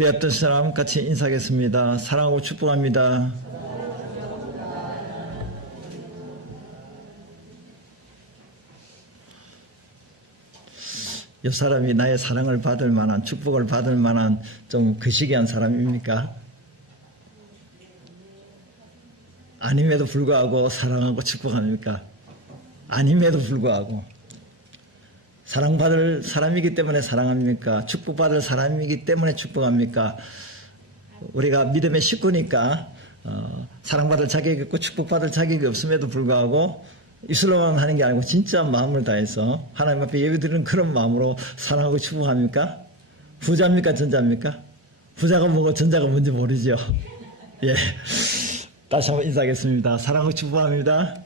우리 어떤 사람 같이 인사하겠습니다. 사랑하고 축복합니다. 이 사람이 나의 사랑을 받을 만한, 축복을 받을 만한 좀 거시기한 사람입니까? 아님에도 불구하고 사랑하고 축복합니까? 아님에도 불구하고 사랑받을 사람이기 때문에 사랑합니까? 축복받을 사람이기 때문에 축복합니까? 우리가 믿음의 식구니까 사랑받을 자격이 있고 축복받을 자격이 없음에도 불구하고 입술로만 하는 게 아니고 진짜 마음을 다해서 하나님 앞에 예배드리는 그런 마음으로 사랑하고 축복합니까? 부자입니까? 전자입니까? 부자가 뭐고 전자가 뭔지 모르죠. 예, 다시 한번 인사하겠습니다. 사랑하고 축복합니다.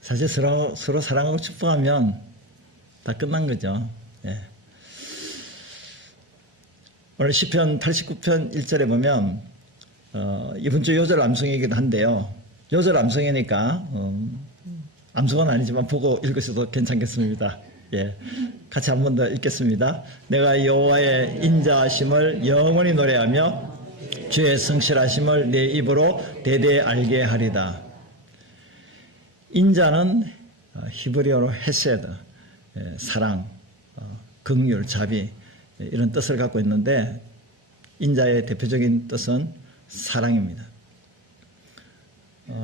사실 서로 사랑하고 축복하면 다 끝난 거죠. 예. 오늘 시편 89편 1절에 보면 이번 주 요절 암송이기도 한데요. 요절 암송이니까 암송은 아니지만 보고 읽으셔도 괜찮겠습니다. 예, 같이 한 번 더 읽겠습니다. 내가 여호와의 인자하심을 영원히 노래하며 주의 성실하심을 내 입으로 대대 알게 하리다. 인자는 히브리어로 헤세드, 사랑, 긍휼, 자비 이런 뜻을 갖고 있는데 인자의 대표적인 뜻은 사랑입니다.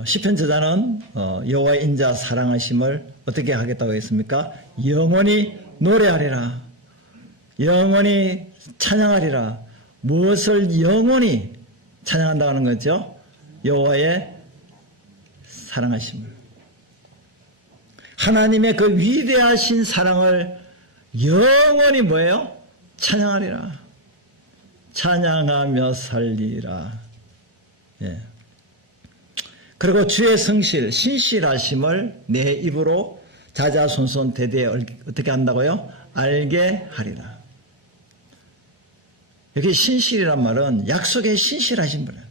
시편 저자는 여호와의 인자 사랑하심을 어떻게 하겠다고 했습니까? 영원히 노래하리라. 영원히 찬양하리라. 무엇을 영원히 찬양한다고 하는 거죠? 여호와의 사랑하심을. 하나님의 그 위대하신 사랑을 영원히 뭐예요? 찬양하리라. 찬양하며 살리라. 예. 그리고 주의 성실, 신실하심을 내 입으로 자자손손 대대에 어떻게 한다고요? 알게 하리라. 여기 신실이란 말은 약속에 신실하신 분이에요.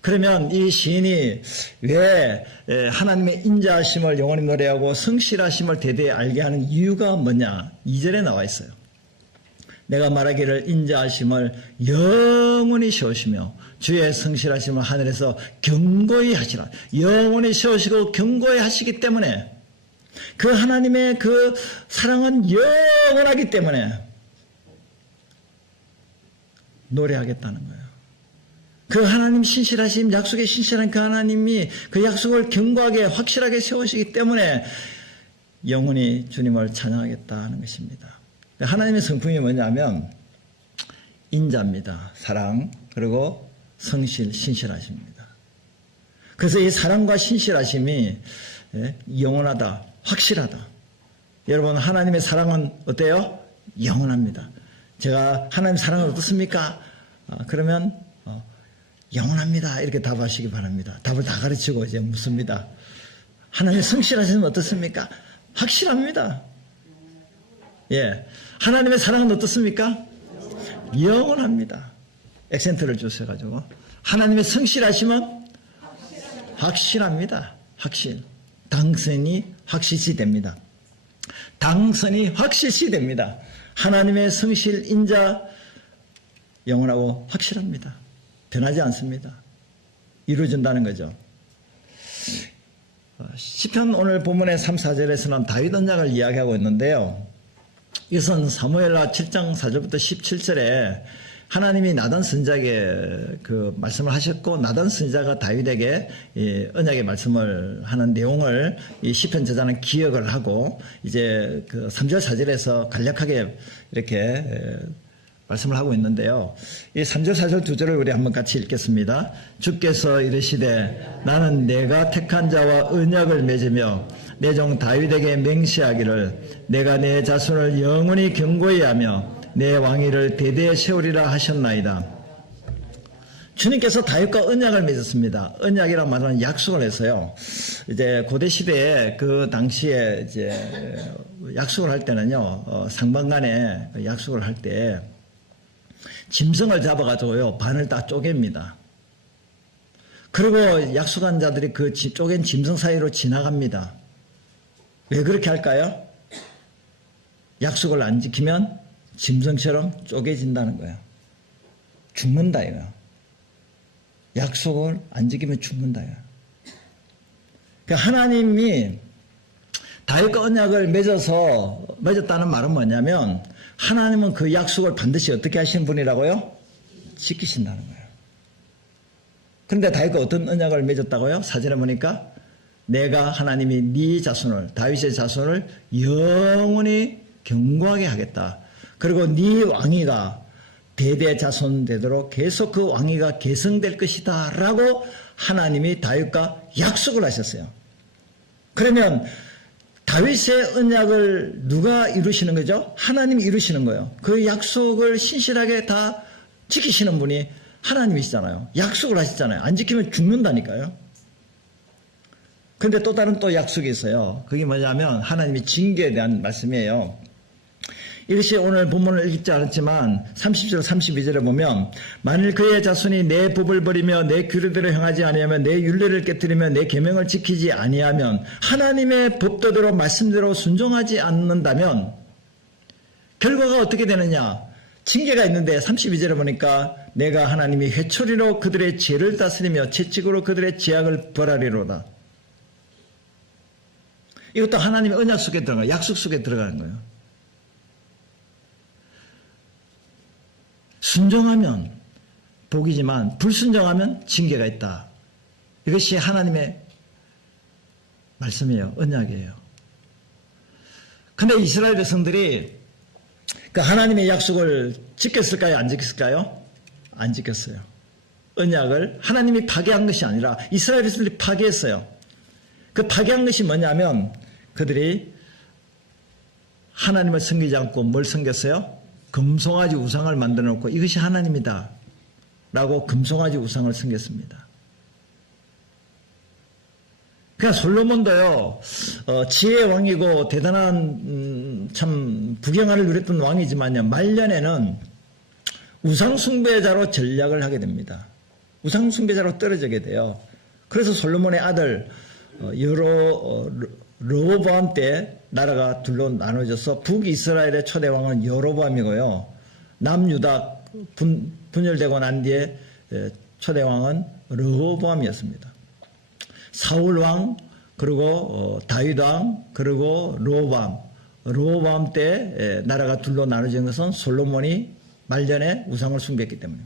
그러면 이 시인이 왜 하나님의 인자하심을 영원히 노래하고 성실하심을 대대에 알게 하는 이유가 뭐냐? 2절에 나와 있어요. 내가 말하기를 인자하심을 영원히 세우시며 주의 성실하심을 하늘에서 견고히 하시라. 영원히 세우시고 견고히 하시기 때문에 그 하나님의 그 사랑은 영원하기 때문에 노래하겠다는 거예요. 그 하나님 신실하심, 약속에 신실한 그 하나님이 그 약속을 견고하게 확실하게 세우시기 때문에 영원히 주님을 찬양하겠다는 것입니다. 하나님의 성품이 뭐냐면 인자입니다. 사랑, 그리고 성실, 신실하십니다. 그래서 이 사랑과 신실하심이 영원하다, 확실하다. 여러분, 하나님의 사랑은 어때요? 영원합니다. 제가 하나님 사랑은 어떻습니까? 그러면 영원합니다. 이렇게 답하시기 바랍니다. 답을 다 가르치고 이제 묻습니다. 하나님의 성실하심은 어떻습니까? 확실합니다. 예. 하나님의 사랑은 어떻습니까? 영원합니다. 액센트를 주셔가지고. 하나님의 성실하심은 확실합니다. 확실. 당선이 확실시 됩니다. 당선이 확실시 됩니다. 하나님의 성실, 인자, 영원하고 확실합니다. 변하지 않습니다. 이루어진다는 거죠. 시편 오늘 본문의 3, 4절에서는 다윗 언약을 이야기하고 있는데요. 이것은 사무엘하 7장 4절부터 17절에 하나님이 나단 선지자에게 그 말씀을 하셨고 나단 선지자가 다윗에게 언약의 말씀을 하는 내용을 이 시편 저자는 기억을 하고 이제 그 3절 4절에서 간략하게 이렇게 말씀을 하고 있는데요. 이 3절 4절 2절을 우리 한번 같이 읽겠습니다. 주께서 이르시되 나는 내가 택한 자와 언약을 맺으며 내 종 다윗에게 맹세하기를 내가 내 자손을 영원히 견고히 하며 내 왕위를 대대에 세우리라 하셨나이다. 주님께서 다윗과 언약을 맺었습니다. 언약이란 말은 약속을 해서요. 이제 고대 시대에 그 당시에 이제 약속을 할 때는요, 상반간에 약속을 할 때 짐승을 잡아가지고요, 반을 다 쪼갭니다. 그리고 약속한 자들이 그 쪼갠 짐승 사이로 지나갑니다. 왜 그렇게 할까요? 약속을 안 지키면 짐승처럼 쪼개진다는 거예요. 죽는다 이거예요. 약속을 안 지키면 죽는다 이거예요. 그러니까 하나님이 다윗과 언약을 맺었다는 말은 뭐냐면 하나님은 그 약속을 반드시 어떻게 하시는 분이라고요? 지키신다는 거예요. 그런데 다윗과 어떤 언약을 맺었다고요? 사진에 보니까 내가 하나님이 네 자손을, 다윗의 자손을 영원히 경고하게 하겠다. 그리고 네 왕위가 대대 자손 되도록 계속 그 왕위가 계승될 것이다 라고 하나님이 다윗과 약속을 하셨어요. 그러면 다윗의 언약을 누가 이루시는 거죠? 하나님이 이루시는 거예요. 그 약속을 신실하게 다 지키시는 분이 하나님이시잖아요. 약속을 하셨잖아요. 안 지키면 죽는다니까요. 그런데 또 다른 또 약속이 있어요. 그게 뭐냐면 하나님의 징계에 대한 말씀이에요. 이것이 오늘 본문을 읽지 않았지만 30절 32절에 보면 만일 그의 자손이 내 법을 버리며 내 규례대로 행하지 아니하면 내 율례를 깨뜨리며 내 계명을 지키지 아니하면 하나님의 법도대로 말씀대로 순종하지 않는다면 결과가 어떻게 되느냐? 징계가 있는데 32절에 보니까 내가 하나님이 회초리로 그들의 죄를 다스리며 채찍으로 그들의 죄악을 벌하리로다. 이것도 하나님의 언약 속에 들어가요. 약속 속에 들어가는 거예요. 순종하면 복이지만 불순종하면 징계가 있다. 이것이 하나님의 말씀이에요. 언약이에요. 근데 이스라엘 백성들이 그 하나님의 약속을 지켰을까요? 안 지켰을까요? 안 지켰어요. 언약을 하나님이 파괴한 것이 아니라 이스라엘 백성들이 파괴했어요. 그 파괴한 것이 뭐냐면 그들이 하나님을 섬기지 않고 뭘 섬겼어요? 금송아지 우상을 만들어 놓고 이것이 하나님이다 라고 금송아지 우상을 섬겼습니다. 그러니까 솔로몬도요 지혜의 왕이고 대단한 참 부경화를 누렸던 왕이지만요 말년에는 우상숭배자로 전략을 하게 됩니다. 우상숭배자로 떨어지게 돼요. 그래서 솔로몬의 아들 르호보암 때 나라가 둘로 나눠져서 북이스라엘의 초대왕은 여로보암이고요. 남유다 분열되고 난 뒤에 초대왕은 르호보암이었습니다. 사울왕 그리고 다윗왕 그리고 르호보암 때 나라가 둘로 나눠진 것은 솔로몬이 말년에 우상을 숭배했기 때문에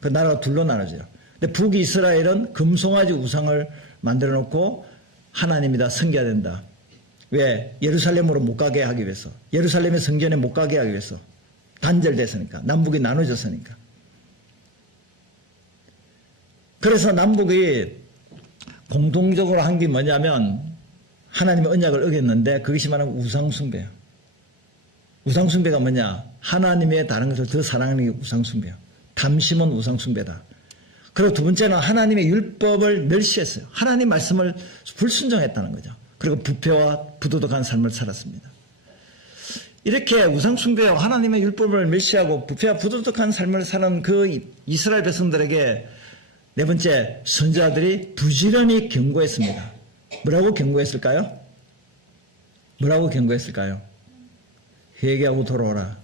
그 나라가 둘로 나눠져요. 근데 북이스라엘은 금송아지 우상을 만들어 놓고 하나님이다 섬겨야 된다. 왜? 예루살렘으로 못 가게 하기 위해서. 예루살렘의 성전에 못 가게 하기 위해서. 단절됐으니까. 남북이 나눠졌으니까. 그래서 남북이 공동적으로 한 게 뭐냐면 하나님의 언약을 어겼는데 그것이 말하면 우상숭배예요. 우상숭배가 뭐냐? 하나님의 다른 것을 더 사랑하는 게 우상숭배예요. 탐심은 우상숭배다. 그리고 두 번째는 하나님의 율법을 멸시했어요. 하나님 말씀을 불순종했다는 거죠. 그리고 부패와 부도덕한 삶을 살았습니다. 이렇게 우상숭배와 하나님의 율법을 멸시하고 부패와 부도덕한 삶을 사는 그 이스라엘 백성들에게 네 번째 선지자들이 부지런히 경고했습니다. 뭐라고 경고했을까요? 뭐라고 경고했을까요? 회개하고 돌아오라.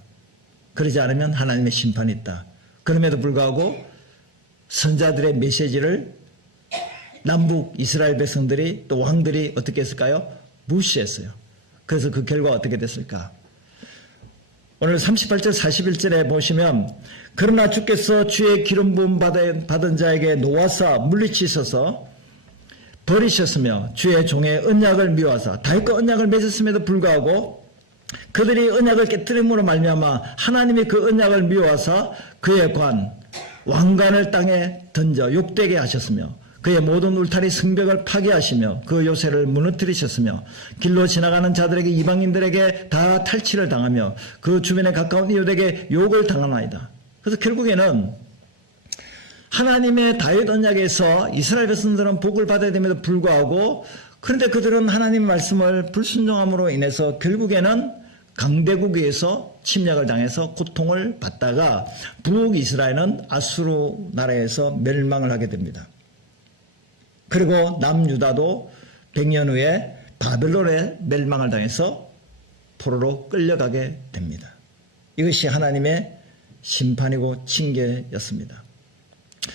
그러지 않으면 하나님의 심판이 있다. 그럼에도 불구하고 선자들의 메시지를 남북 이스라엘 백성들이 또 왕들이 어떻게 했을까요? 무시했어요. 그래서 그 결과가 어떻게 됐을까? 오늘 38절 41절에 보시면 그러나 주께서 주의 기름 부음 받은 자에게 노하사 물리치셔서 버리셨으며 주의 종의 언약을 미워하사 다윗과 언약을 맺었음에도 불구하고 그들이 언약을 깨뜨림으로 말미암아 하나님이 그 언약을 미워하사 그의 왕관을 땅에 던져 욕되게 하셨으며 그의 모든 울타리 성벽을 파괴하시며 그 요새를 무너뜨리셨으며 길로 지나가는 자들에게 이방인들에게 다 탈취를 당하며 그 주변에 가까운 이웃에게 욕을 당하나이다. 그래서 결국에는 하나님의 다윗 언약에서 이스라엘 백성들은 복을 받아야 됨에도 불구하고 그런데 그들은 하나님의 말씀을 불순종함으로 인해서 결국에는 강대국에서 침략을 당해서 고통을 받다가 북이스라엘은 아수르 나라에서 멸망을 하게 됩니다. 그리고 남유다도 100년 후에 바벨론의 멸망을 당해서 포로로 끌려가게 됩니다. 이것이 하나님의 심판이고 징계였습니다.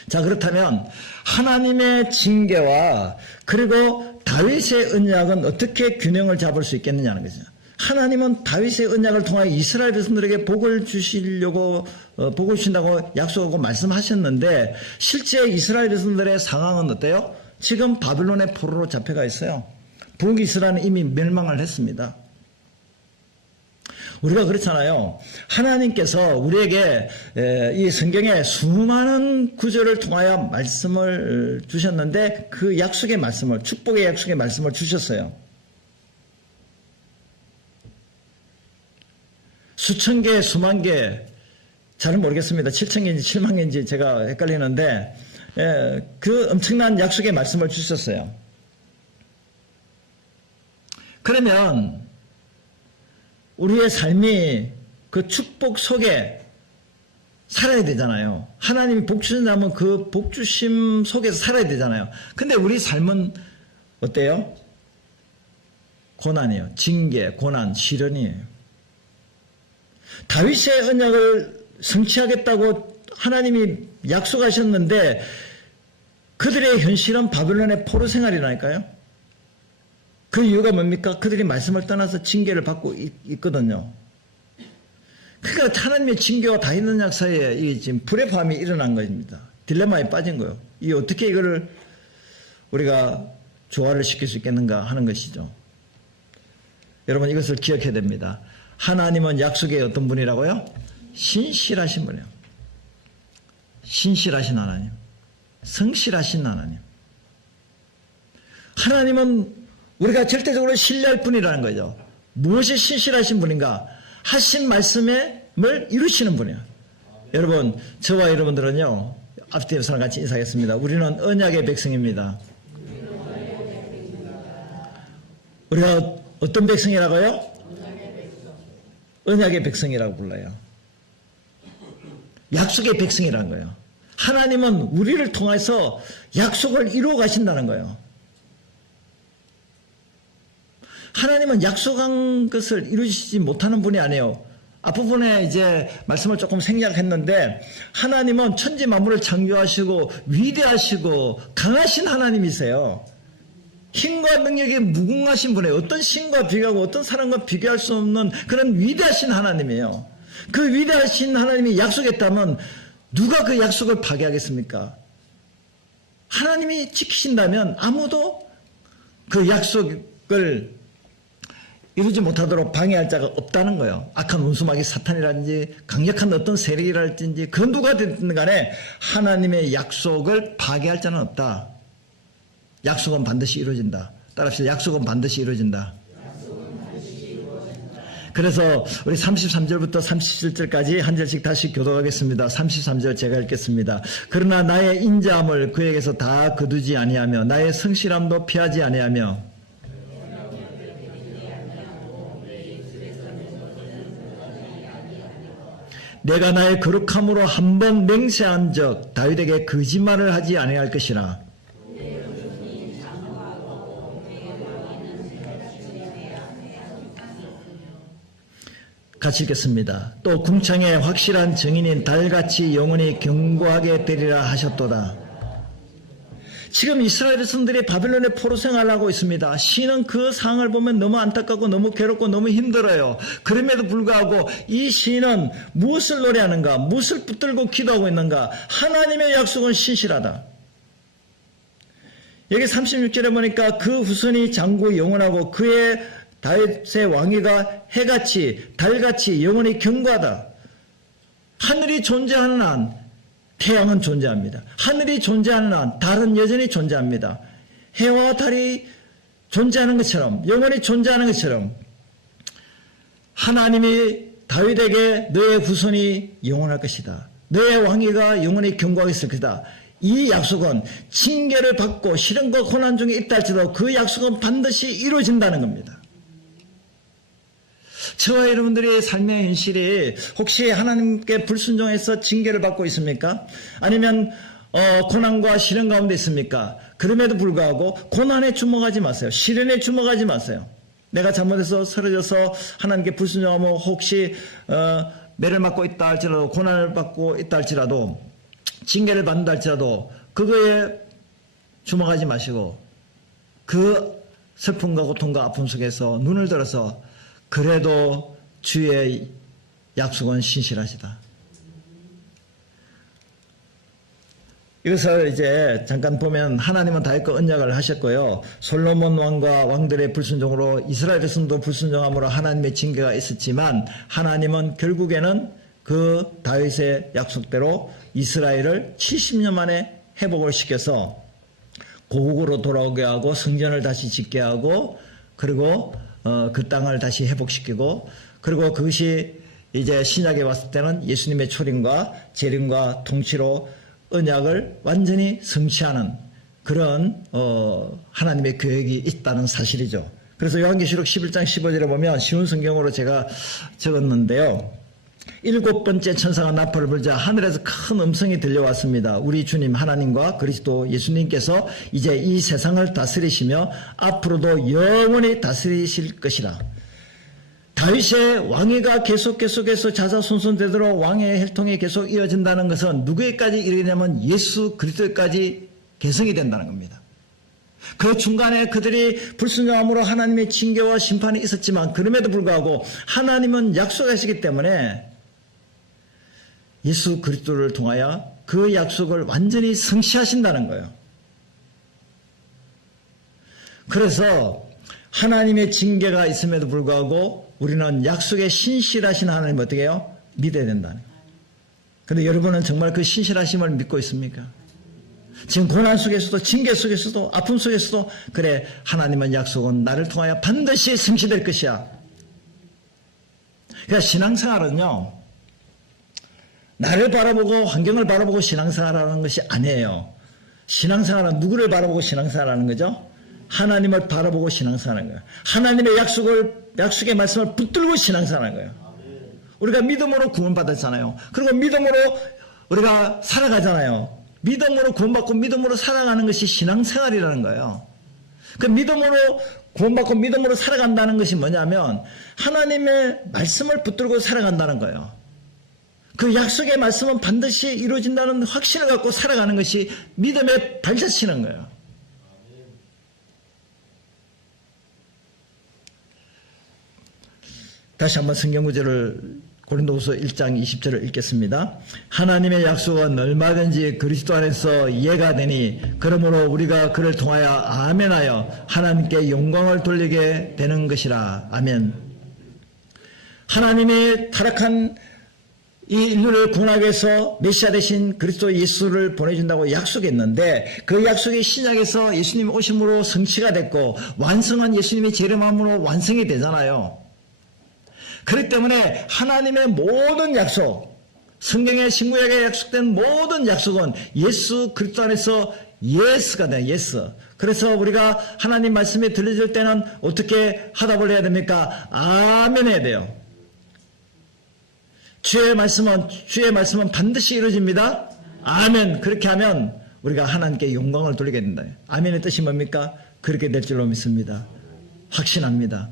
자, 그렇다면 하나님의 징계와 그리고 다윗의 언약은 어떻게 균형을 잡을 수 있겠느냐는 거죠. 하나님은 다윗의 언약을 통하여 이스라엘 백성들에게 복을 주시려고 복을 주신다고 약속하고 말씀하셨는데 실제 이스라엘 백성들의 상황은 어때요? 지금 바벨론의 포로로 잡혀가 있어요. 북이스라엘은 이미 멸망을 했습니다. 우리가 그렇잖아요. 하나님께서 우리에게 이 성경에 수많은 구절을 통하여 말씀을 주셨는데 그 약속의 말씀을, 축복의 약속의 말씀을 주셨어요. 수천 개, 수만 개, 잘은 모르겠습니다. 7천 개인지 7만 개인지 제가 헷갈리는데 그 엄청난 약속의 말씀을 주셨어요. 그러면 우리의 삶이 그 축복 속에 살아야 되잖아요. 하나님이 복 주신다면 그 복 주심 속에서 살아야 되잖아요. 근데 우리 삶은 어때요? 고난이에요. 징계, 고난, 시련이에요. 다윗의 언약을 성취하겠다고 하나님이 약속하셨는데 그들의 현실은 바벨론의 포로 생활이라니까요. 그 이유가 뭡니까? 그들이 말씀을 떠나서 징계를 받고 있거든요. 그러니까 하나님의 징계와 다윗 언약 사이에 이 지금 불협화음이 일어난 것입니다. 딜레마에 빠진 거예요. 이 어떻게 이거를 우리가 조화를 시킬 수 있겠는가 하는 것이죠. 여러분 이것을 기억해야 됩니다. 하나님은 약속의 어떤 분이라고요? 신실하신 분이에요. 신실하신 하나님. 성실하신 하나님. 하나님은 우리가 절대적으로 신뢰할 분이라는 거죠. 무엇이 신실하신 분인가? 하신 말씀을 이루시는 분이에요. 여러분, 저와 여러분들은요, 앞뒤 옆 사람 같이 인사하겠습니다. 우리는 언약의 백성입니다. 우리가 어떤 백성이라고요? 언약의 백성이라고 불러요. 약속의 백성이라는 거예요. 하나님은 우리를 통해서 약속을 이루어 가신다는 거예요. 하나님은 약속한 것을 이루시지 못하는 분이 아니에요. 앞부분에 이제 말씀을 조금 생략했는데 하나님은 천지 만물을 창조하시고 위대하시고 강하신 하나님이세요. 힘과 능력이 무궁하신 분이에요. 어떤 신과 비교하고 어떤 사람과 비교할 수 없는 그런 위대하신 하나님이에요. 그 위대하신 하나님이 약속했다면 누가 그 약속을 파괴하겠습니까? 하나님이 지키신다면 아무도 그 약속을 이루지 못하도록 방해할 자가 없다는 거예요. 악한 운수마귀 사탄이라든지 강력한 어떤 세력이라든지 그 누가 됐든 간에 하나님의 약속을 파괴할 자는 없다. 약속은 반드시 이루어진다. 따라합시다. 약속은 반드시 이루어진다. 그래서 우리 33절부터 37절까지 한 절씩 다시 교독하겠습니다. 33절 제가 읽겠습니다. 그러나 나의 인자함을 그에게서 다 거두지 아니하며 나의 성실함도 피하지 아니하며 내가 나의 거룩함으로 한 번 맹세한 적 다윗에게 거짓말을 하지 아니할 것이라. 같이 읽겠습니다. 또 궁창의 확실한 증인인 달같이 영원히 견고하게 되리라 하셨도다. 지금 이스라엘 백성들이 바벨론의 포로 생활을 하고 있습니다. 시인은 그 상황을 보면 너무 안타깝고 너무 괴롭고 너무 힘들어요. 그럼에도 불구하고 이 시인은 무엇을 노래하는가? 무엇을 붙들고 기도하고 있는가? 하나님의 약속은 신실하다. 여기 36절에 보니까 그 후손이 장구 영원하고 그의 다윗의 왕위가 해같이 달같이 영원히 견고하다. 하늘이 존재하는 한 태양은 존재합니다. 하늘이 존재하는 한 달은 여전히 존재합니다. 해와 달이 존재하는 것처럼 영원히 존재하는 것처럼 하나님이 다윗에게 너의 후손이 영원할 것이다. 너의 왕위가 영원히 견고하게 있을 것이다. 이 약속은 징계를 받고 시련과 고난 중에 있다 할지라도 그 약속은 반드시 이루어진다는 겁니다. 저와 여러분들의 삶의 현실이 혹시 하나님께 불순종해서 징계를 받고 있습니까? 아니면 고난과 시련 가운데 있습니까? 그럼에도 불구하고 고난에 주목하지 마세요. 시련에 주목하지 마세요. 내가 잘못해서 쓰러져서 하나님께 불순종하면 혹시 매를 맞고 있다 할지라도, 고난을 받고 있다 할지라도, 징계를 받는다 할지라도 그거에 주목하지 마시고 그 슬픔과 고통과 아픔 속에서 눈을 들어서 그래도 주의 약속은 신실하시다. 이것을 이제 잠깐 보면 하나님은 다윗과 언약을 하셨고요. 솔로몬 왕과 왕들의 불순종으로 이스라엘 백성도 불순종함으로 하나님의 징계가 있었지만 하나님은 결국에는 그 다윗의 약속대로 이스라엘을 70년 만에 회복을 시켜서 고국으로 돌아오게 하고 성전을 다시 짓게 하고 그리고 그 땅을 다시 회복시키고 그리고 그것이 이제 신약에 왔을 때는 예수님의 초림과 재림과 통치로 언약을 완전히 성취하는 그런 하나님의 계획이 있다는 사실이죠. 그래서 요한계시록 11장 15절에 보면 쉬운 성경으로 제가 적었는데요. 7번째 천사가 나팔을 불자 하늘에서 큰 음성이 들려왔습니다. 우리 주님 하나님과 그리스도 예수님께서 이제 이 세상을 다스리시며 앞으로도 영원히 다스리실 것이라. 다윗의 왕위가 계속해서 자자손손되도록 왕의 혈통이 계속 이어진다는 것은 누구에까지 이르냐면 예수 그리스도에까지 계승이 된다는 겁니다. 그 중간에 그들이 불순종함으로 하나님의 징계와 심판이 있었지만 그럼에도 불구하고 하나님은 약속하시기 때문에 예수 그리스도를 통하여 그 약속을 완전히 성취하신다는 거예요. 그래서 하나님의 징계가 있음에도 불구하고 우리는 약속에 신실하신 하나님을 어떻게 해요? 믿어야 된다는 거예요. 그런데 여러분은 정말 그 신실하심을 믿고 있습니까? 지금 고난 속에서도 징계 속에서도 아픔 속에서도 그래 하나님은 약속은 나를 통하여 반드시 성취될 것이야. 그러니까 신앙생활은요 나를 바라보고 환경을 바라보고 신앙생활하는 것이 아니에요. 신앙생활은 누구를 바라보고 신앙생활하는 거죠? 하나님을 바라보고 신앙생활하는 거예요. 하나님의 약속의 말씀을 붙들고 신앙생활하는 거예요. 우리가 믿음으로 구원받았잖아요. 그리고 믿음으로 우리가 살아가잖아요. 믿음으로 구원받고 믿음으로 살아가는 것이 신앙생활이라는 거예요. 그 믿음으로 구원받고 믿음으로 살아간다는 것이 뭐냐면 하나님의 말씀을 붙들고 살아간다는 거예요. 그 약속의 말씀은 반드시 이루어진다는 확신을 갖고 살아가는 것이 믿음의 발자취는 거예요. 다시 한번 성경 구절을 고린도후서 1장 20절을 읽겠습니다. 하나님의 약속은 얼마든지 그리스도 안에서 이해가 되니 그러므로 우리가 그를 통하여 아멘하여 하나님께 영광을 돌리게 되는 것이라. 아멘. 하나님이 타락한 이 인류를 구원하기 위해서 메시아 대신 그리스도 예수를 보내준다고 약속했는데 그 약속이 신약에서 예수님 오심으로 성취가 됐고 완성한 예수님의 재림함으로 완성이 되잖아요. 그렇기 때문에 하나님의 모든 약속, 성경의 신구약에 약속된 모든 약속은 예수 그리스도 안에서 예스가 돼요. 예스. 그래서 우리가 하나님 말씀이 들려질 때는 어떻게 하답을 해야 됩니까? 아멘 해야 돼요. 주의 말씀은 반드시 이루어집니다. 아멘. 그렇게 하면 우리가 하나님께 영광을 돌리게 된다. 아멘의 뜻이 뭡니까? 그렇게 될 줄로 믿습니다. 확신합니다.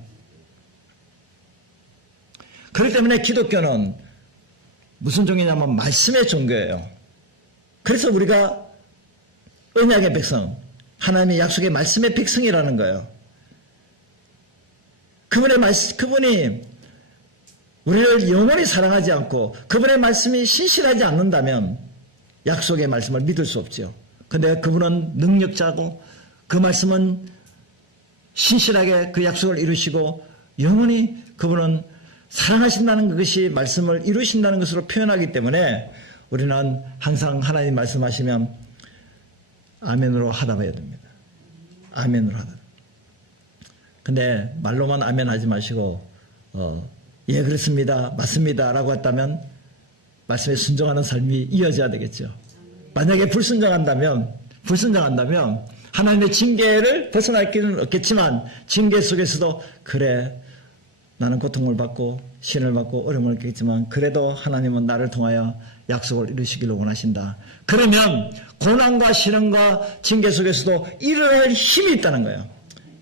그렇기 때문에 기독교는 무슨 종이냐면 말씀의 종교예요. 그래서 우리가 언약의 백성, 하나님의 약속의 말씀의 백성이라는 거예요. 그분이 우리를 영원히 사랑하지 않고 그분의 말씀이 신실하지 않는다면 약속의 말씀을 믿을 수 없죠. 그런데 그분은 능력자고 그 말씀은 신실하게 그 약속을 이루시고 영원히 그분은 사랑하신다는 것이 말씀을 이루신다는 것으로 표현하기 때문에 우리는 항상 하나님 말씀하시면 아멘으로 하답해야 됩니다. 아멘으로 하답. 근데 말로만 아멘 하지 마시고 예 그렇습니다. 맞습니다. 라고 했다면 말씀에 순종하는 삶이 이어져야 되겠죠. 만약에 불순종한다면 하나님의 징계를 벗어날 길은 없겠지만 징계 속에서도 그래 나는 고통을 받고 신을 받고 어려움을 겪겠지만 그래도 하나님은 나를 통하여 약속을 이루시기를 원하신다. 그러면 고난과 시련과 징계 속에서도 일어날 힘이 있다는 거예요.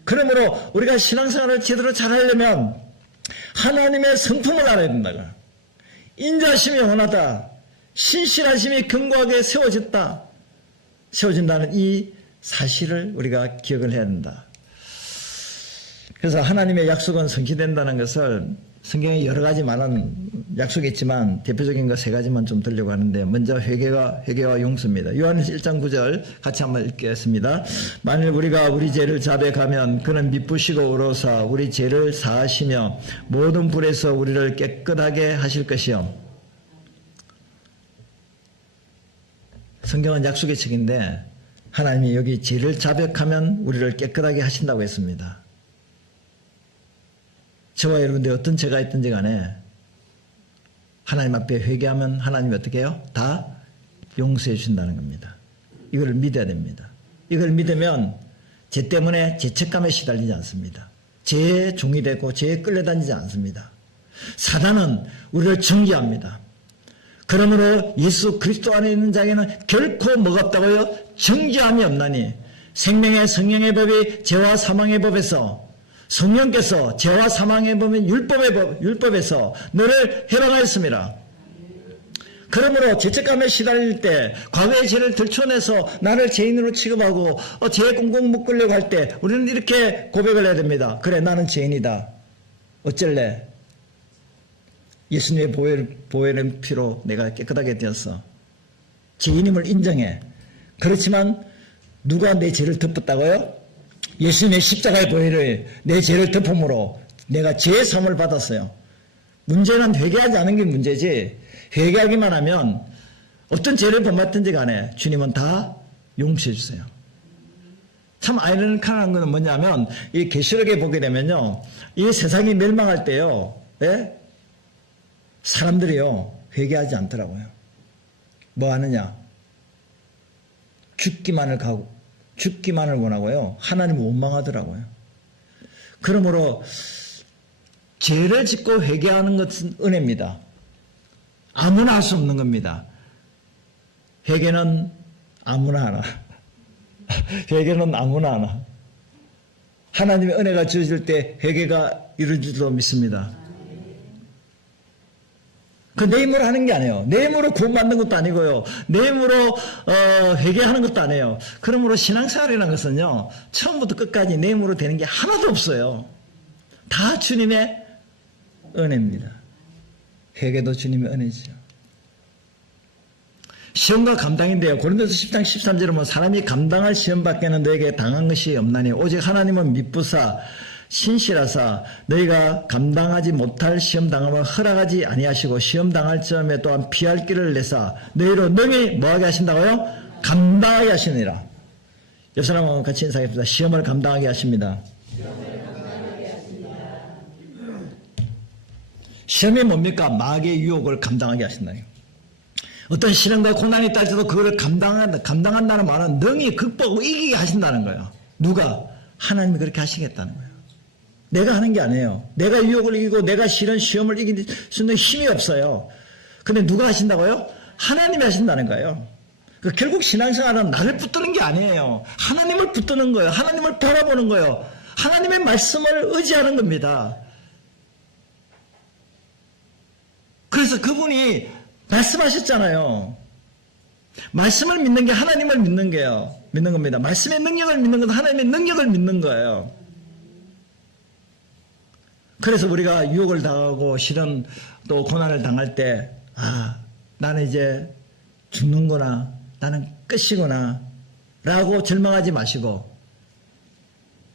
그러므로 우리가 신앙생활을 제대로 잘하려면 하나님의 성품을 알아야 된다. 인자심이 원하다. 신실하심이 견고하게 세워진다는 이 사실을 우리가 기억을 해야 된다. 그래서 하나님의 약속은 성취된다는 것을 성경에 여러 가지 말하는 약속이 있지만 대표적인 거 세 가지만 좀 들려고 하는데, 먼저 회개와 용서입니다. 요한일서 1장 9절 같이 한번 읽겠습니다. 만일 우리가 우리 죄를 자백하면 그는 미쁘시고 의로우사 우리 죄를 사하시며 모든 불에서 우리를 깨끗하게 하실 것이요. 성경은 약속의 책인데 하나님이 여기 죄를 자백하면 우리를 깨끗하게 하신다고 했습니다. 저와 여러분들 어떤 죄가 있든지 간에 하나님 앞에 회개하면 하나님이 어떻게 해요? 다 용서해 주신다는 겁니다. 이걸 믿어야 됩니다. 이걸 믿으면 죄 때문에 죄책감에 시달리지 않습니다. 죄의 종이 되고 죄에 끌려다니지 않습니다. 사단은 우리를 정죄합니다. 그러므로 예수 그리스도 안에 있는 자에게는 결코 뭐가 없다고요? 정죄함이 없나니 생명의 성령의 법이 죄와 사망의 법에서 성령께서 죄와 사망의 법인 율법에서 너를 해방하였습니다. 그러므로 죄책감에 시달릴 때 과거의 죄를 들춰내서 나를 죄인으로 취급하고 죄에 꽁꽁 묶으려고 할 때 우리는 이렇게 고백을 해야 됩니다. 그래, 나는 죄인이다. 어쩔래? 예수님의 보혈의 피로 내가 깨끗하게 되었어. 죄인임을 인정해. 그렇지만 누가 내 죄를 덮었다고요? 예수님의 십자가의 보혈을 내 죄를 덮음으로 내가 죄의 사함을 받았어요. 문제는 회개하지 않은 게 문제지, 회개하기만 하면 어떤 죄를 범했든지 간에 주님은 다 용서해 주세요. 참 아이러니컬한 것은 뭐냐면 이 계시록에 보게 되면요, 이 세상이 멸망할 때요, 예? 사람들이요 회개하지 않더라고요. 뭐 하느냐? 죽기만을 원하고요, 하나님을 원망하더라고요. 그러므로 죄를 짓고 회개하는 것은 은혜입니다. 아무나 할 수 없는 겁니다. 회개는 아무나 하나. 회개는 아무나 하나. 하나님의 은혜가 주어질 때 회개가 이루어질 줄로 믿습니다. 그 내 힘으로 하는 게 아니에요. 내 힘으로 구원받는 것도 아니고요. 내 힘으로 회개하는 것도 아니에요. 그러므로 신앙생활이라는 것은요, 처음부터 끝까지 내 힘으로 되는 게 하나도 없어요. 다 주님의 은혜입니다. 회개도 주님의 은혜죠. 시험과 감당인데요, 고린도서 10장 13절에 보면 사람이 감당할 시험밖에는 너에게 당한 것이 없나니 오직 하나님은 미쁘사 신실하사 너희가 감당하지 못할 시험당함을 허락하지 아니하시고 시험당할 점에 또한 피할 길을 내사 너희로 능히 뭐하게 하신다고요? 감당하게 하시느니라. 옆 사람하고 같이 인사하겠습니다. 시험을 감당하게 하십니다. 시험이 뭡니까? 마귀의 유혹을 감당하게 하신다. 어떤 시련과 고난이 있다 할지라도 그거를 감당한다는 말은 능히 극복하고 이기게 하신다는 거예요. 누가? 하나님이 그렇게 하시겠다는 거예요. 내가 하는 게 아니에요. 내가 유혹을 이기고 내가 시험을 이길 수 있는 힘이 없어요. 근데 누가 하신다고요? 하나님이 하신다는 거예요. 결국 신앙생활은 나를 붙드는 게 아니에요. 하나님을 붙드는 거예요. 하나님을 바라보는 거예요. 하나님의 말씀을 의지하는 겁니다. 그래서 그분이 말씀하셨잖아요. 말씀을 믿는 게 하나님을 믿는 겁니다. 말씀의 능력을 믿는 건 하나님의 능력을 믿는 거예요. 그래서 우리가 유혹을 당하고 시련 또 고난을 당할 때, 나는 이제 죽는구나, 나는 끝이구나 라고 절망하지 마시고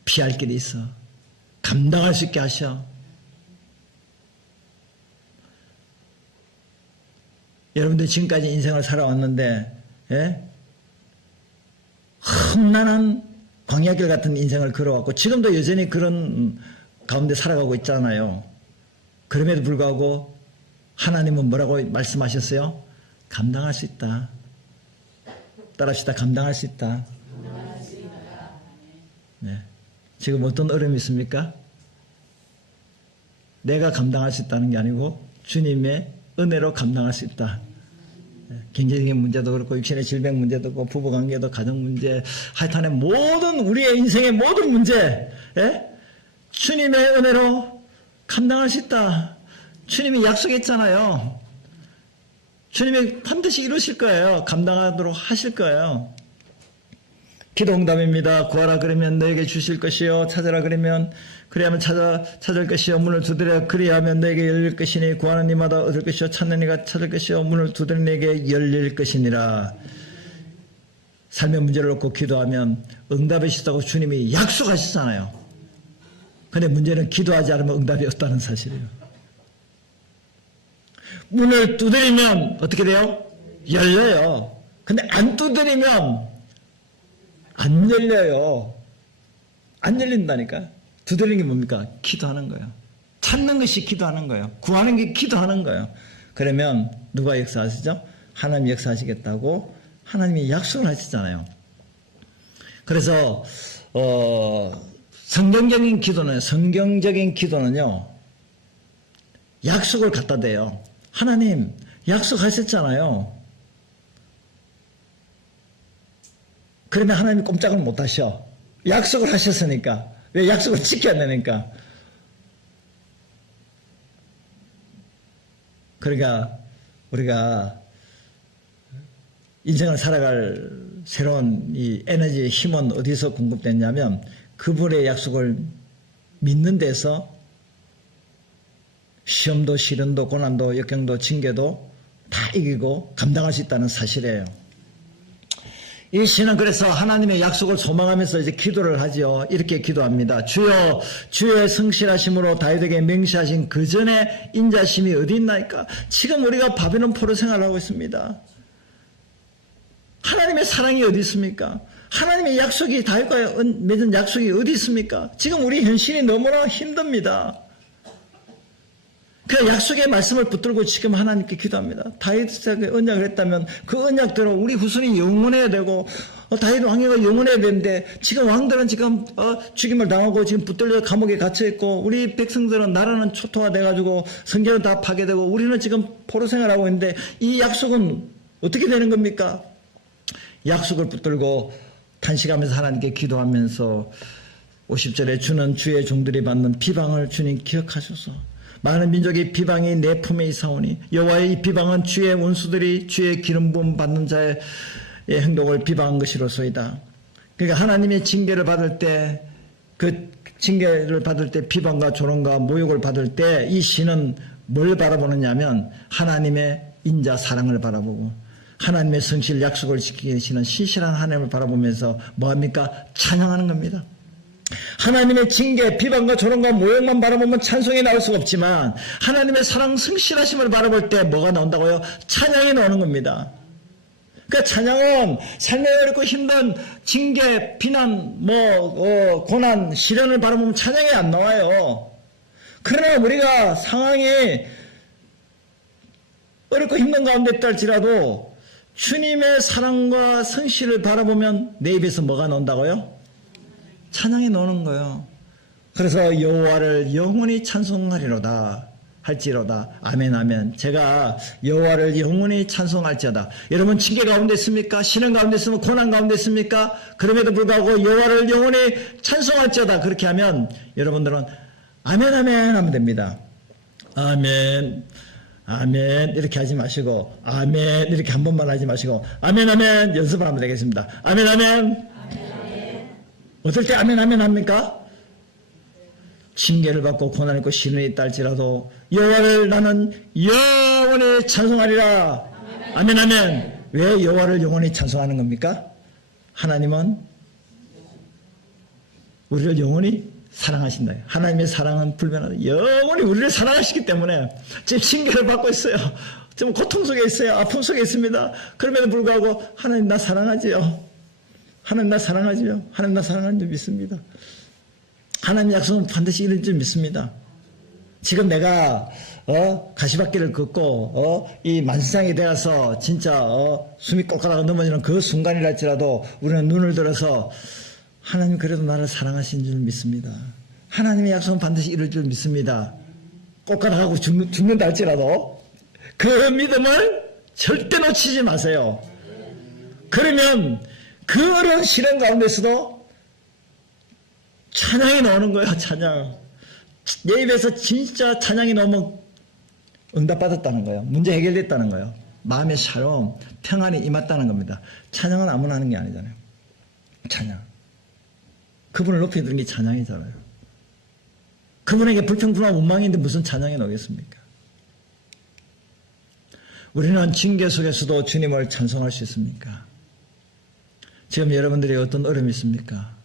피할 길이 있어. 감당할 수 있게 하셔. 여러분들 지금까지 인생을 살아왔는데, 예? 험난한 광야길 같은 인생을 걸어왔고 지금도 여전히 그런 가운데 살아가고 있잖아요. 그럼에도 불구하고 하나님은 뭐라고 말씀하셨어요? 감당할 수 있다. 따라합시다. 감당할 수 있다. 네. 지금 어떤 어려움이 있습니까? 내가 감당할 수 있다는 게 아니고 주님의 은혜로 감당할 수 있다. 경제적인 문제도 그렇고 육신의 질병 문제도 그렇고 부부관계도 가정 문제 하여튼에 모든 우리의 인생의 모든 문제 주님의 은혜로 감당할 수 있다. 주님이 약속했잖아요. 주님이 반드시 이루실 거예요. 감당하도록 하실 거예요. 기도 응답입니다. 구하라 그러면 너에게 주실 것이요 찾으라 그러면 그리하면 찾을 것이요 문을 두드려 그리하면 너에게 열릴 것이니 구하는 이마다 얻을 것이요 찾는 이가 찾을 것이요 문을 두드리는 이에게 열릴 것이니라. 삶의 문제를 놓고 기도하면 응답이 있다고 주님이 약속하시잖아요. 근데 문제는 기도하지 않으면 응답이 없다는 사실이에요. 문을 두드리면 어떻게 돼요? 열려요. 근데 안 두드리면 안 열려요. 안 열린다니까. 두드리는 게 뭡니까? 기도하는 거예요. 찾는 것이 기도하는 거예요. 구하는 게 기도하는 거예요. 그러면 누가 역사하시죠? 하나님이 역사하시겠다고 하나님이 약속을 하시잖아요. 그래서 성경적인 기도는요 약속을 갖다 대요. 하나님 약속하셨잖아요. 그러면 하나님이 꼼짝을 못 하셔. 약속을 하셨으니까. 왜? 약속을 지켜야 되니까. 그러니까 우리가 인생을 살아갈 새로운 이 에너지의 힘은 어디서 공급됐냐면 그분의 약속을 믿는 데서 시험도 시련도 고난도 역경도 징계도 다 이기고 감당할 수 있다는 사실이에요. 이 시는 그래서 하나님의 약속을 소망하면서 이제 기도를 하죠. 이렇게 기도합니다. 주여, 주의 성실하심으로 다윗에게 맹세하신 그 전에 인자심이 어디 있나이까? 지금 우리가 바벨론 포로 생활을 하고 있습니다. 하나님의 사랑이 어디 있습니까? 하나님의 약속이 다윗과 맺은 약속이 어디 있습니까? 지금 우리 현실이 너무나 힘듭니다. 그 약속의 말씀을 붙들고 지금 하나님께 기도합니다. 다윗에게 언약을 했다면 그 언약대로 우리 후손이 영원해야 되고 다윗 왕위가 영원해야 되는데 지금 왕들은 지금 죽임을 당하고 지금 붙들려 감옥에 갇혀 있고 우리 백성들은 나라는 초토화돼가지고 성전은 다 파괴되고 우리는 지금 포로 생활하고 있는데 이 약속은 어떻게 되는 겁니까? 약속을 붙들고 탄식하면서 하나님께 기도하면서 50절에 주는 주의 종들이 받는 비방을 주님 기억하소서. 많은 민족의 비방이 내 품에 있사오니 여호와의 이 비방은 주의 원수들이 주의 기름 부음 받는 자의 행동을 비방한 것이로소이다. 그러니까 하나님의 징계를 받을 때 그 징계를 받을 때 비방과 조롱과 모욕을 받을 때 이 시는 뭘 바라보느냐면 하나님의 인자 사랑을 바라보고 하나님의 성실 약속을 지키시는 신실한 하나님을 바라보면서 뭐합니까? 찬양하는 겁니다. 하나님의 징계, 비방과 조롱과 모욕만 바라보면 찬송이 나올 수가 없지만 하나님의 사랑, 성실하심을 바라볼 때 뭐가 나온다고요? 찬양이 나오는 겁니다. 그러니까 찬양은 삶에 어렵고 힘든 징계, 비난, 고난, 시련을 바라보면 찬양이 안 나와요. 그러나 우리가 상황이 어렵고 힘든 가운데 있다 할지라도 주님의 사랑과 성실을 바라보면 내 입에서 뭐가 나온다고요? 찬양이 나오는 거예요. 그래서 여호와를 영원히 찬송하리로다 할지로다. 아멘 아멘. 제가 여호와를 영원히 찬송할지어다. 여러분 징계 가운데 있습니까? 시련 가운데 있으면 고난 가운데 있습니까? 그럼에도 불구하고 여호와를 영원히 찬송할지어다. 그렇게 하면 여러분들은 아멘 아멘 하면 됩니다. 아멘 아멘 이렇게 하지 마시고 아멘 이렇게 한 번만 하지 마시고 아멘 아멘 연습을 하면 되겠습니다. 아멘 아멘. 어떨 때 아멘 아멘 합니까? 징계를 받고 고난을 입고 시련이 있다 할지라도 여호와를 나는 영원히 찬송하리라. 아멘 아멘. 왜 여호와를 영원히 찬송하는 겁니까? 하나님은 우리를 영원히 사랑하신다. 하나님의 사랑은 불변하다. 영원히 우리를 사랑하시기 때문에 지금 징계를 받고 있어요. 지금 고통 속에 있어요. 아픔 속에 있습니다. 그럼에도 불구하고 하나님 나 사랑하지요. 하나님 나 사랑하지요. 하나님 나 사랑하는 줄 믿습니다. 하나님 약속은 반드시 이룰 줄 믿습니다. 지금 내가 가시밭길을 걷고 이 만상이 되어서 진짜 숨이 꼴깍하고 넘어지는 그 순간이랄지라도 우리는 눈을 들어서 하나님 그래도 나를 사랑하신 줄 믿습니다. 하나님의 약속은 반드시 이룰 줄 믿습니다. 꽃가닥하고 죽는다 할지라도 그 믿음을 절대 놓치지 마세요. 그러면 그 어려운 시련 가운데서도 찬양이 나오는 거예요. 찬양. 내 입에서 진짜 찬양이 나오면 응답받았다는 거예요. 문제 해결됐다는 거예요. 마음의 샬롬, 평안이 임했다는 겁니다. 찬양은 아무나 하는 게 아니잖아요. 찬양. 그분을 높여드리는 게 찬양이잖아요. 그분에게 불평불만 원망인데 무슨 찬양이 나오겠습니까? 우리는 징계 속에서도 주님을 찬송할 수 있습니까? 지금 여러분들이 어떤 어려움이 있습니까?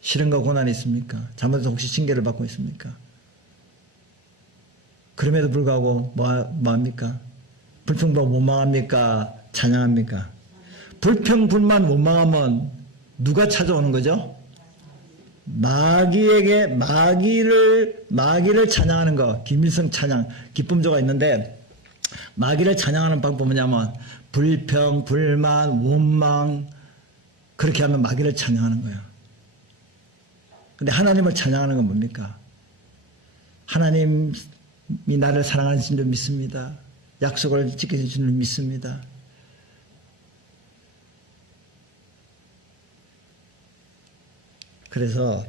시련과 고난이 있습니까? 잘못해서 혹시 징계를 받고 있습니까? 그럼에도 불구하고 뭐합니까? 불평불만 원망합니까? 찬양합니까? 불평불만 원망하면 누가 찾아오는 거죠? 마귀를 찬양하는 거, 김일성 찬양, 기쁨조가 있는데, 마귀를 찬양하는 방법은 뭐냐면, 불평, 불만, 원망, 그렇게 하면 마귀를 찬양하는 거예요. 근데 하나님을 찬양하는 건 뭡니까? 하나님이 나를 사랑하는 줄 믿습니다. 약속을 지켜줄 줄 믿습니다. 그래서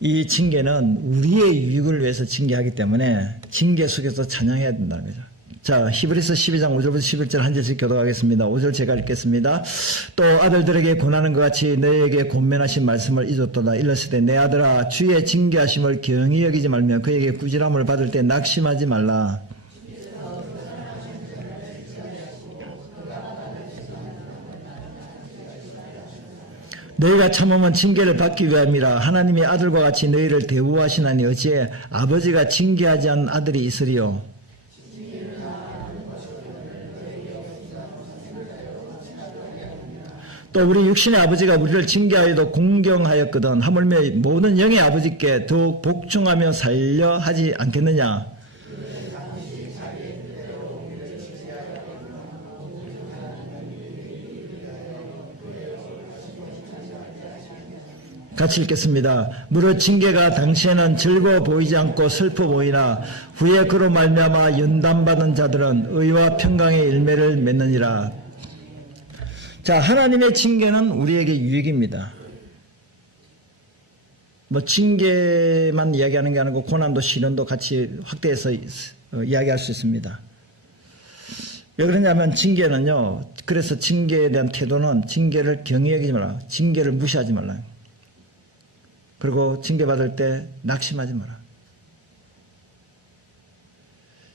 이 징계는 우리의 유익을 위해서 징계하기 때문에 징계 속에서 찬양해야 된다는 거죠. 자, 히브리서 12장 5절부터 11절 한 절씩 교독하겠습니다. 5절 제가 읽겠습니다. 또 아들들에게 권하는 것 같이 너희에게 권면하신 말씀을 잊었도다. 일렀을 때 내 아들아 주의 징계하심을 경히 여기지 말며 그에게 꾸지람을 받을 때 낙심하지 말라. 너희가 참으면 징계를 받기 위함이라. 하나님이 아들과 같이 너희를 대우하시나니 어찌해 아버지가 징계하지 않은 아들이 있으리요. 또 우리 육신의 아버지가 우리를 징계하여도 공경하였거든 하물며 모든 영의 아버지께 더욱 복종하며 살려 하지 않겠느냐. 같이 읽겠습니다. 무릇 징계가 당시에는 즐거워 보이지 않고 슬퍼 보이나 후에 그로 말미암아 연단받은 자들은 의와 평강의 열매를 맺느니라. 자, 하나님의 징계는 우리에게 유익입니다. 뭐 징계만 이야기하는 게 아니고 고난도 시련도 같이 확대해서 이야기할 수 있습니다. 왜 그러냐면 징계는요, 그래서 징계에 대한 태도는 징계를 경히 여기지 마라. 징계를 무시하지 말라. 그리고 징계받을 때 낙심하지 마라.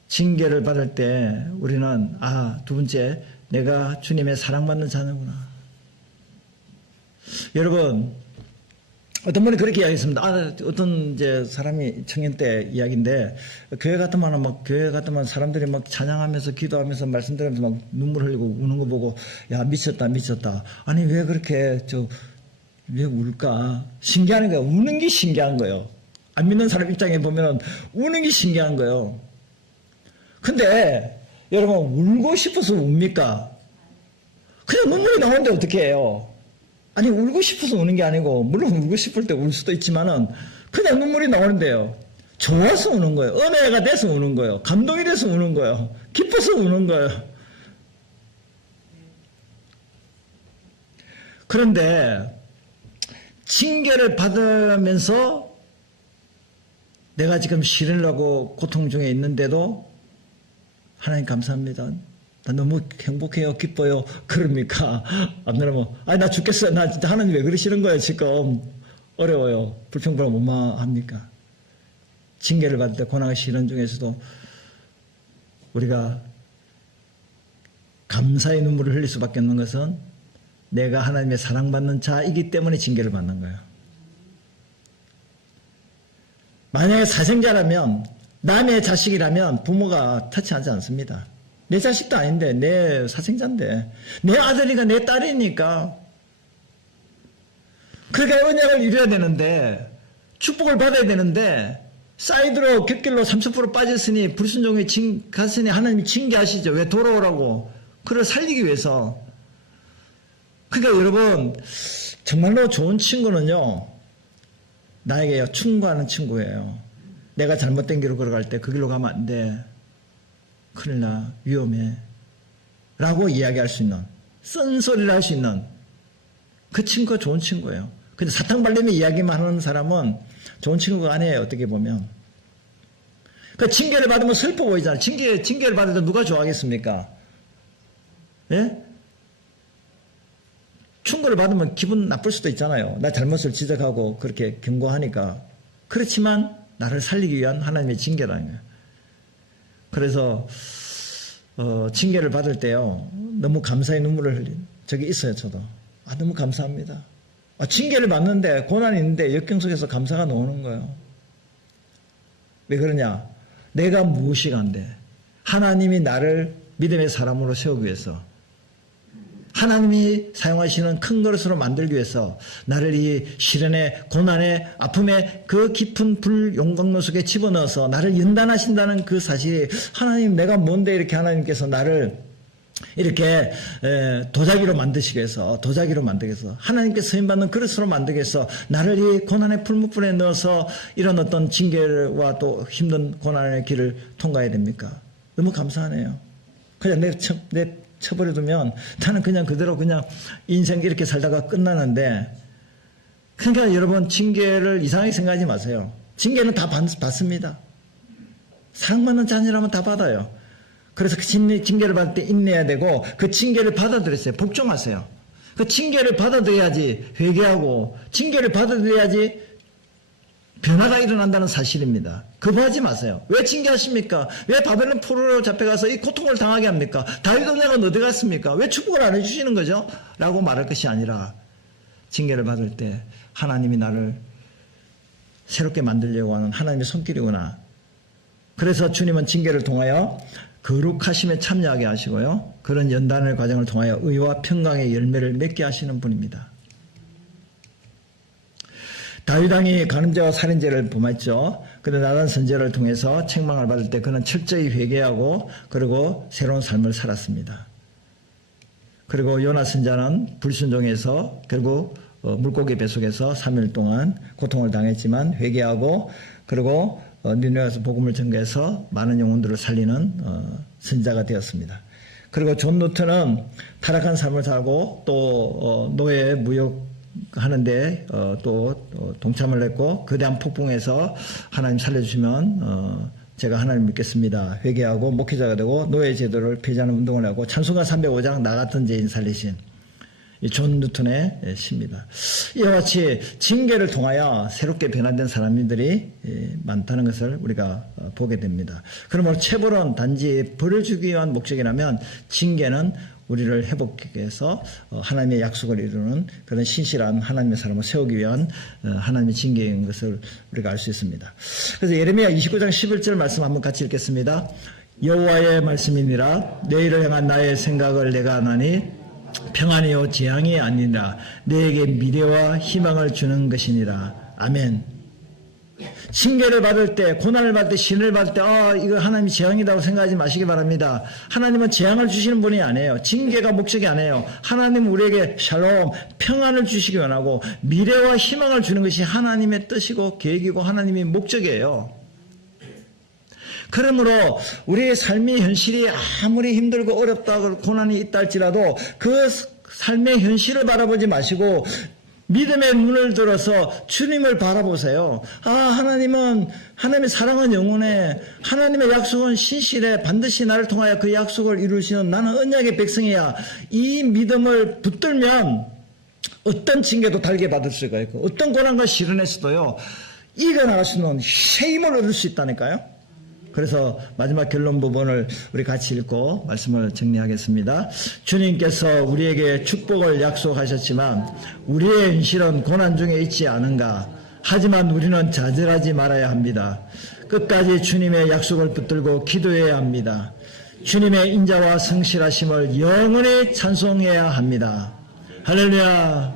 징계를 받을 때 우리는 두 번째, 내가 주님의 사랑받는 자녀구나. 여러분, 어떤 분이 그렇게 이야기했습니다. 어떤 이제 사람이 청년 때 이야기인데, 교회 같으면 사람들이 막 찬양하면서 기도하면서 말씀드리면서 막 눈물 흘리고 우는 거 보고, 야, 미쳤다. 아니, 왜 그렇게 왜 울까? 신기한 거예요. 우는 게 신기한 거예요. 안 믿는 사람 입장에 보면 우는 게 신기한 거예요. 근데 여러분, 울고 싶어서 웁니까? 그냥 눈물이 나오는데 어떻게 해요? 아니, 울고 싶어서 우는 게 아니고, 물론 울고 싶을 때 울 수도 있지만은 그냥 눈물이 나오는데요. 좋아서 우는 거예요. 은혜가 돼서 우는 거예요. 감동이 돼서 우는 거예요. 기뻐서 우는 거예요. 그런데 징계를 받으면서 내가 지금 시련을 하고 고통 중에 있는데도 하나님 감사합니다. 나 너무 행복해요. 기뻐요. 그럽니까? 안 그러면 나 죽겠어요. 나 진짜 하나님 왜 그러시는 거예요? 지금 어려워요. 불평불만 원망합니까? 징계를 받을 때 고난과 시련 중에서도 우리가 감사의 눈물을 흘릴 수밖에 없는 것은 내가 하나님의 사랑받는 자이기 때문에 징계를 받는 거예요. 만약에 사생자라면, 남의 자식이라면 부모가 터치하지 않습니다. 내 자식도 아닌데, 내 사생자인데, 내 아들이니까 내 딸이니까. 그러니까 언약을 이뤄야 되는데, 축복을 받아야 되는데, 사이드로 곁길로 30% 빠졌으니 불순종에 갔으니 하나님이 징계하시죠. 왜 돌아오라고? 그를 살리기 위해서. 그러니까 여러분, 정말로 좋은 친구는요, 나에게 충고하는 친구예요. 내가 잘못된 길로 걸어갈 때 그 길로 가면 안 돼. 큰일 나. 위험해. 라고 이야기할 수 있는, 쓴소리를 할 수 있는 그 친구가 좋은 친구예요. 근데 사탕발림이 이야기만 하는 사람은 좋은 친구가 아니에요. 어떻게 보면. 그 징계를 받으면 슬퍼 보이잖아요. 징계를 받을 때 누가 좋아하겠습니까? 예? 충고를 받으면 기분 나쁠 수도 있잖아요. 나 잘못을 지적하고 그렇게 경고하니까. 그렇지만 나를 살리기 위한 하나님의 징계라는 거예요. 그래서 징계를 받을 때요, 너무 감사의 눈물을 흘린 적이 있어요. 저도. 너무 감사합니다. 징계를 받는데, 고난이 있는데 역경 속에서 감사가 나오는 거예요. 왜 그러냐? 내가 무엇이간데 하나님이 나를 믿음의 사람으로 세우기 위해서, 하나님이 사용하시는 큰 그릇으로 만들기 위해서 나를 이 시련의 고난의 아픔의 그 깊은 불용광로 속에 집어넣어서 나를 연단하신다는 그 사실이, 하나님 내가 뭔데 이렇게 하나님께서 나를 이렇게 도자기로 만드시기 위해서, 하나님께 쓰임받는 그릇으로 만들기 위해서 나를 이 고난의 풀무불에 넣어서 이런 어떤 징계와 또 힘든 고난의 길을 통과해야 됩니까? 너무 감사하네요. 그냥 내 쳐버려두면 나는 그냥 그대로 그냥 인생 이렇게 살다가 끝나는데, 그러니까 여러분 징계를 이상하게 생각하지 마세요. 징계는 다 받습니다. 사랑받는 자녀라면 다 받아요. 그래서 그 징계를 받을 때 인내해야 되고, 그 징계를 받아들였어요. 복종하세요. 그 징계를 받아들여야지 회개하고, 징계를 받아들여야지 변화가 일어난다는 사실입니다. 거부하지 마세요. 왜 징계하십니까? 왜 바벨론 포로로 잡혀가서 이 고통을 당하게 합니까? 다윗 왕은 어디 갔습니까? 왜 축복을 안 해주시는 거죠? 라고 말할 것이 아니라, 징계를 받을 때 하나님이 나를 새롭게 만들려고 하는 하나님의 손길이구나. 그래서 주님은 징계를 통하여 거룩하심에 참여하게 하시고요, 그런 연단의 과정을 통하여 의와 평강의 열매를 맺게 하시는 분입니다. 다윗 왕이 간음죄와 살인죄를 범했죠. 그런데 나단 선지자를 통해서 책망을 받을 때 그는 철저히 회개하고 그리고 새로운 삶을 살았습니다. 그리고 요나 선지자는 불순종해서 결국 물고기 뱃속에서 3일 동안 고통을 당했지만 회개하고 그리고 니느웨 가서 복음을 전개해서 많은 영혼들을 살리는 선지자가 되었습니다. 그리고 존 루터는 타락한 삶을 살고 또 노예 무역하는데 또 동참을 했고, 거대한 폭풍에서 하나님 살려주시면 제가 하나님 믿겠습니다. 회개하고 목회자가 되고 노예 제도를 폐지하는 운동을 하고 찬송가 305장 나 같은 죄인 살리신 이 존 루턴의 시입니다. 이와 같이 징계를 통하여 새롭게 변화된 사람들이 많다는 것을 우리가 보게 됩니다. 그러므로 체벌은 단지 벌을 주기 위한 목적이라면, 징계는 우리를 회복해서 하나님의 약속을 이루는 그런 신실한 하나님의 사람을 세우기 위한 하나님의 징계인 것을 우리가 알 수 있습니다. 그래서 예레미야 29장 11절 말씀 한번 같이 읽겠습니다. 여호와의 말씀이니라. 내일을 향한 나의 생각을 내가 아나니 평안이요 재앙이 아니라 내게 미래와 희망을 주는 것이니라. 아멘. 징계를 받을 때, 고난을 받을 때, 시련을 받을 때 이거 하나님이 재앙이라고 생각하지 마시기 바랍니다. 하나님은 재앙을 주시는 분이 아니에요. 징계가 목적이 아니에요. 하나님은 우리에게 샬롬, 평안을 주시기 원하고 미래와 희망을 주는 것이 하나님의 뜻이고 계획이고 하나님의 목적이에요. 그러므로 우리의 삶의 현실이 아무리 힘들고 어렵다고 고난이 있다 할지라도 그 삶의 현실을 바라보지 마시고 믿음의 눈을 들어서 주님을 바라보세요. 하나님은, 하나님의 사랑은 영원해. 하나님의 약속은 신실해. 반드시 나를 통하여 그 약속을 이루시는 나는 언약의 백성이야. 이 믿음을 붙들면 어떤 징계도 달게 받을 수가 있고 어떤 고난과 시련에서도요, 이겨나갈 수 있는 힘을 얻을 수 있다니까요. 그래서 마지막 결론 부분을 우리 같이 읽고 말씀을 정리하겠습니다. 주님께서 우리에게 축복을 약속하셨지만 우리의 현실은 고난 중에 있지 않은가? 하지만 우리는 좌절하지 말아야 합니다. 끝까지 주님의 약속을 붙들고 기도해야 합니다. 주님의 인자와 성실하심을 영원히 찬송해야 합니다. 할렐루야.